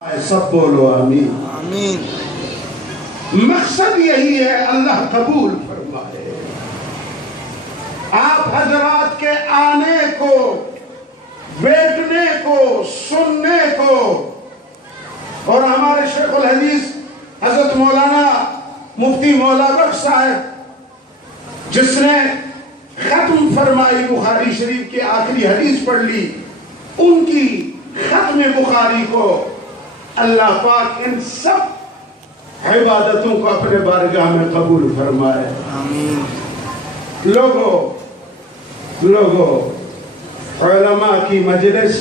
سب بولو آمین آمین۔ مقصد یہی ہے اللہ قبول فرمائے آپ حضرات کے آنے کو، بیٹھنے کو، سننے کو، اور ہمارے شیخ الحدیث حضرت مولانا مفتی مولا بخش صاحب جس نے ختم فرمائی بخاری شریف کی آخری حدیث پڑھ لی، ان کی ختم بخاری کو اللہ پاک ان سب عبادتوں کو اپنے بارگاہ میں قبول فرمائے آمین۔ لوگوں علماء کی مجلس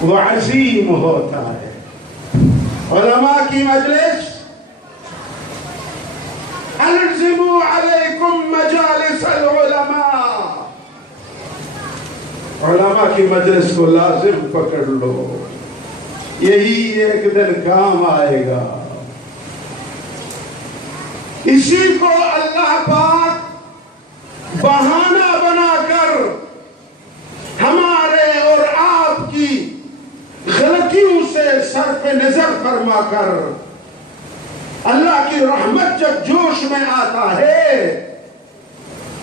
وہ عظیم ہوتا ہے، علماء کی مجلس الزموا علیکم مجالس العلماء، علماء کی مجلس کو لازم پکڑ لو، یہی ایک دن کام آئے گا۔ اسی کو اللہ پاک بہانہ بنا کر ہمارے اور آپ کی غلطیوں سے صرف نظر فرما کر اللہ کی رحمت جب جوش میں آتا ہے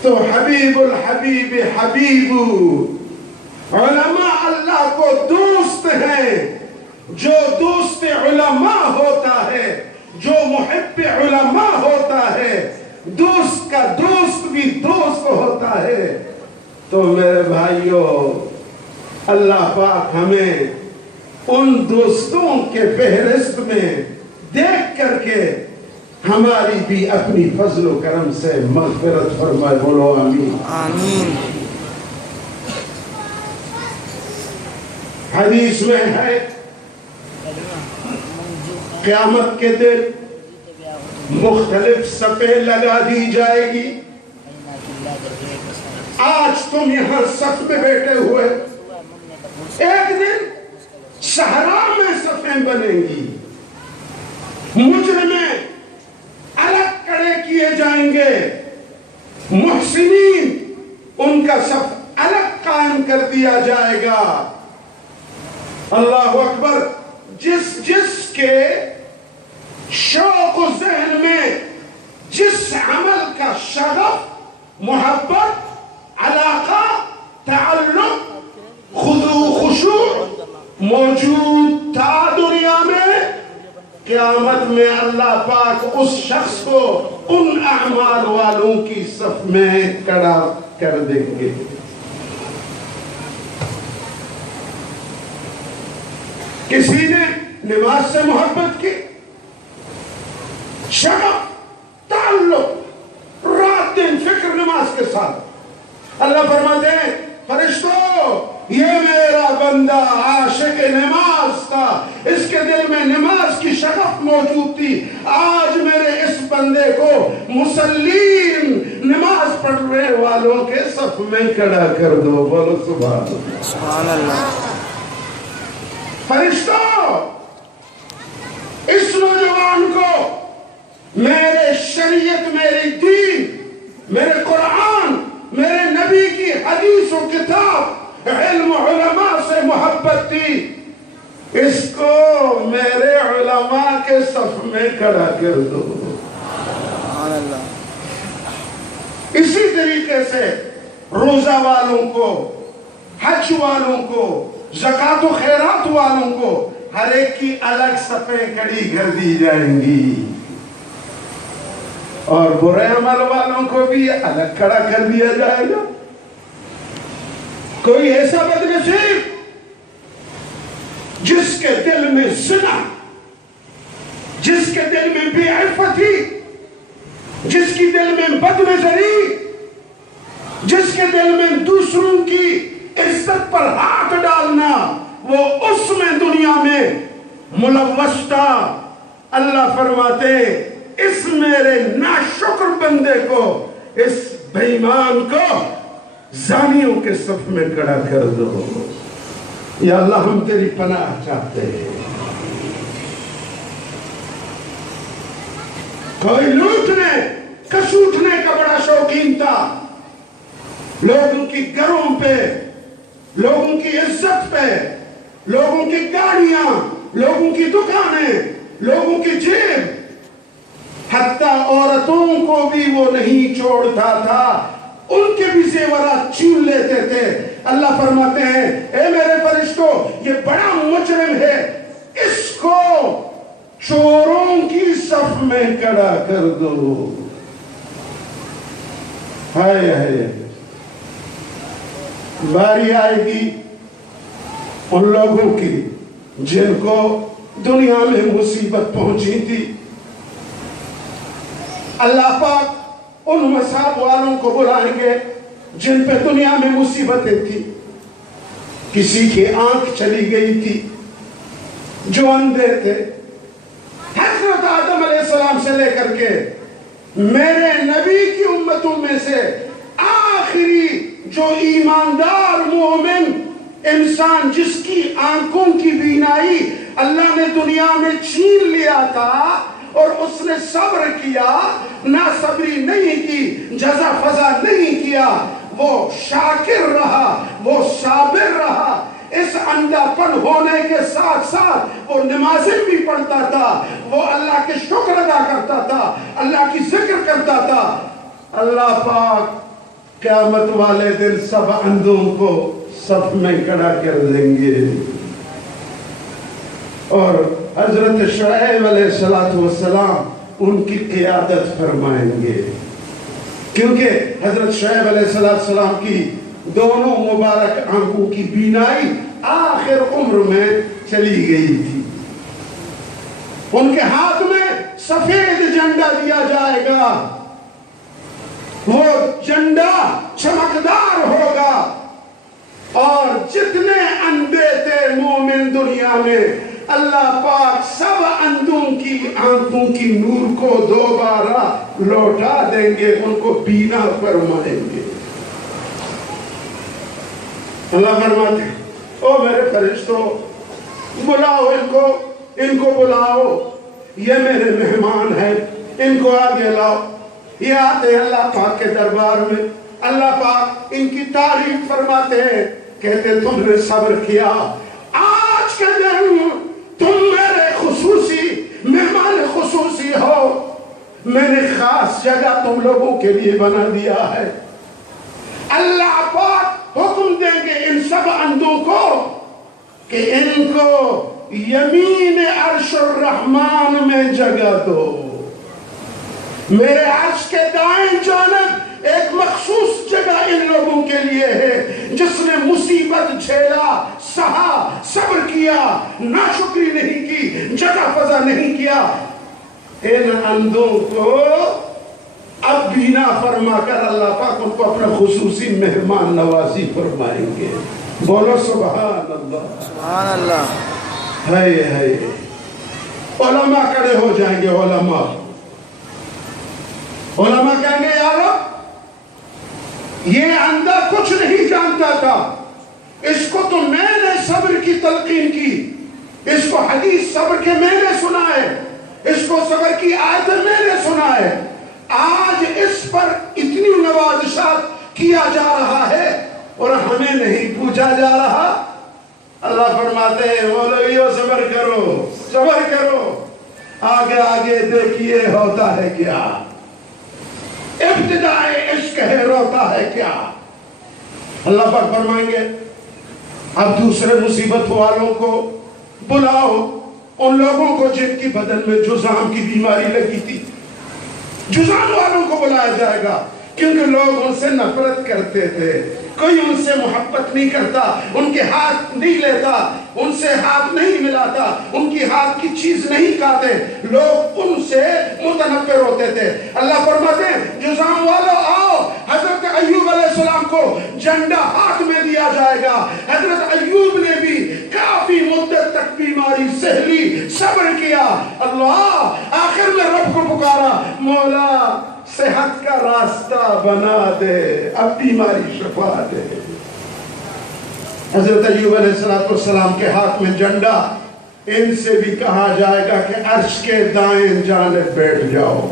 تو حبیب الحبیب حبیب علماء اللہ کو دوست ہیں، جو دوست علماء ہوتا ہے، جو محب علماء ہوتا ہے، دوست کا دوست بھی دوست ہوتا ہے۔ تو میرے بھائیوں، اللہ پاک ہمیں ان دوستوں کے فہرست میں دیکھ کر کے ہماری بھی اپنی فضل و کرم سے مغفرت فرمائے، بولو آمین آمین۔ حدیث میں ہے قیامت کے دن مختلف صفیں لگا دی جائے گی۔ آج تم یہاں صف میں بیٹھے ہوئے، ایک دن صحرا میں صفیں بنیں گی، مجرمیں الگ کڑے کیے جائیں گے، محسنین ان کا صف الگ قائم کر دیا جائے گا۔ اللہ اکبر۔ جس کے شوق و ذہن میں جس عمل کا شغف، محبت، علاقہ، تعلق، خشوع موجود تھا دنیا میں، قیامت میں اللہ پاک اس شخص کو ان اعمال والوں کی صف میں کھڑا کر دیں گے۔ کسی نے نماز سے محبت کی، شغف، تعلق، رات دن فکر نماز کے ساتھ، اللہ فرماتے ہیں فرشتوں یہ میرا بندہ عاشق نماز تھا، اس کے دل میں نماز کی شغف موجود تھی، آج میرے اس بندے کو مسلین نماز پڑھنے والوں کے صف میں کھڑا کر دو، بولو سبحان اللہ۔ سبحان اللہ۔ فرشتوں اس نوجوان کو میرے شریعت، میری دین، میرے قرآن، میرے نبی کی حدیث و کتاب، علم علماء سے محبت تھی، اس کو میرے علماء کے صف میں کھڑا کر دو۔ سبحان اللہ۔ اسی طریقے سے روزہ والوں کو، حج والوں کو، زکوٰۃ و خیرات والوں کو ہر ایک کی الگ صفیں کھڑی کر دی جائیں گی، اور برے عمل والوں کو بھی الگ کھڑا کر دیا جائے گا۔ کوئی ایسا بدنصیب جس کے دل میں زنا، جس کے دل میں بے عفتی، جس کی دل میں بدنظری، جس کے دل میں دوسروں کی عزت پر ہاتھ ڈالنا، وہ اس میں دنیا میں ملوث تھا۔ اللہ فرماتے اس میرے ناشکر بندے کو، اس بے ایمان کو زانیوں کے صف میں کھڑا کر دو۔ یا اللہ ہم تیری پناہ چاہتے ہیں۔ کوئی لوٹنے کسوٹنے کا بڑا شوقین تھا، لوگوں کی گھروں پہ، لوگوں کی عزت پہ، لوگوں کی گاڑیاں، لوگوں کی دکانیں، لوگوں کی جیب، حتیٰ عورتوں کو بھی وہ نہیں چھوڑتا تھا، ان کے بھی زیورات چھین لیتے تھے۔ اللہ فرماتے ہیں اے میرے فرشتوں یہ بڑا مجرم ہے، اس کو چوروں کی صف میں کھڑا کر دو۔ ہائے ہائے، باری آئے گی ان لوگوں کی جن کو دنیا میں مصیبت پہنچی تھی، اللہ پاک ان مصاب والوں کو بلائیں گے جن پہ دنیا میں مصیبتیں تھی۔ کسی کی آنکھ چلی گئی تھی، جو اندھے تھے، حضرت آدم علیہ السلام سے لے کر کے میرے نبی کی امتوں میں سے آخری جو ایماندار مومن انسان جس کی آنکھوں کی بینائی اللہ نے دنیا میں چھین لیا تھا اور اس نے صبر کیا، ناصبری نہیں کی، جزا فضا نہیں کیا، وہ شاکر رہا، وہ صابر رہا، اس اندھا پن ہونے کے ساتھ ساتھ وہ نمازیں بھی پڑھتا تھا، وہ اللہ کے شکر ادا کرتا تھا، اللہ کی ذکر کرتا تھا۔ اللہ پاک قیامت والے دن سب اندھوں کو صف میں کھڑا کر دیں گے اور حضرت شعیب علیہ السلام ان کی قیادت فرمائیں گے، کیونکہ حضرت شعیب علیہ السلام کی دونوں مبارک آنکھوں کی بینائی آخر عمر میں چلی گئی تھی۔ ان کے ہاتھ میں سفید جھنڈا دیا جائے گا، وہ جھنڈا چمکدار ہوگا اور جتنے اندھے تھے مومن دنیا میں اللہ پاک سب اندھوں کی آنکھوں کی نور کو دوبارہ لوٹا دیں گے، ان کو بینا فرمائیں گے۔ اللہ فرماتے ہیں او میرے فرشتوں بلاؤ ان کو بلاؤ، یہ میرے مہمان ہیں، ان کو آگے لاؤ۔ یہ آتے ہیں اللہ پاک کے دربار میں، اللہ پاک ان کی تعریف فرماتے ہیں، کہتے تم نے صبر کیا، آج کے دن تم میرے خصوصی مہمان خصوصی ہو، میں نے خاص جگہ تم لوگوں کے لیے بنا دیا ہے۔ اللہ پاک حکم دیں گے ان سب اندھوں کو کہ ان کو یمین عرش الرحمن میں جگہ دو۔ میرے عرش کے دائیں جانب ایک مخصوص جگہ ان لوگوں کے لیے ہے جس نے مصیبت جھیلا، سہا، صبر کیا، ناشکری نہیں کی، جزا فضا نہیں کیا۔ ان اندھوں کو اب بینا فرما کر اللہ پاک ان کو اپنا خصوصی مہمان نوازی فرمائیں گے۔ بولو سبحان اللہ، سبحان اللہ۔ ہائے ہائے، علماء کھڑے ہو جائیں گے، علماء کہیں گے یا رب یہ اندھا کچھ نہیں جانتا تھا، اس کو تو میں نے صبر کی تلقین کی، اس کو حدیث صبر کے میں نے سنا ہے، اس کو صبر کی آیت میں نے سنا ہے، آج اس پر اتنی نوازشات کیا جا رہا ہے اور ہمیں نہیں پوچھا جا رہا۔ اللہ فرماتے ہیں مولویوں صبر کرو، آگے آگے دیکھیے ہوتا ہے کیا، ابتدائے عشق ہے روتا ہے کیا۔ اللہ پاک فرمائیں گے اب دوسرے مصیبت والوں کو بلاؤ، ان لوگوں کو جن کی بدن میں جزام کی بیماری لگی تھی، جزام والوں کو بلایا جائے گا، کیونکہ لوگ ان سے نفرت کرتے تھے، کوئی ان سے محبت نہیں کرتا، ان کے ہاتھ نہیں لیتا، ان سے ہاتھ نہیں ملاتا، ان کی ہاتھ کی چیز نہیں کھاتے، لوگ ان سے متنفر ہوتے تھے۔ اللہ فرماتے ہیں جزام والو آؤ، حضرت ایوب علیہ السلام کو جھنڈا ہاتھ میں دیا جائے گا۔ حضرت ایوب نے بھی کافی مدت تک بیماری سہ لی، صبر کیا، اللہ آخر میں رب کو پکارا، مولا صحت کا راستہ بنا دے، اب بیماری شفا دے۔ حضرت ایوب علیہ السلام کے ہاتھ میں جھنڈا، ان سے بھی کہا جائے گا کہ عرش کے دائیں جانب بیٹھ جاؤ۔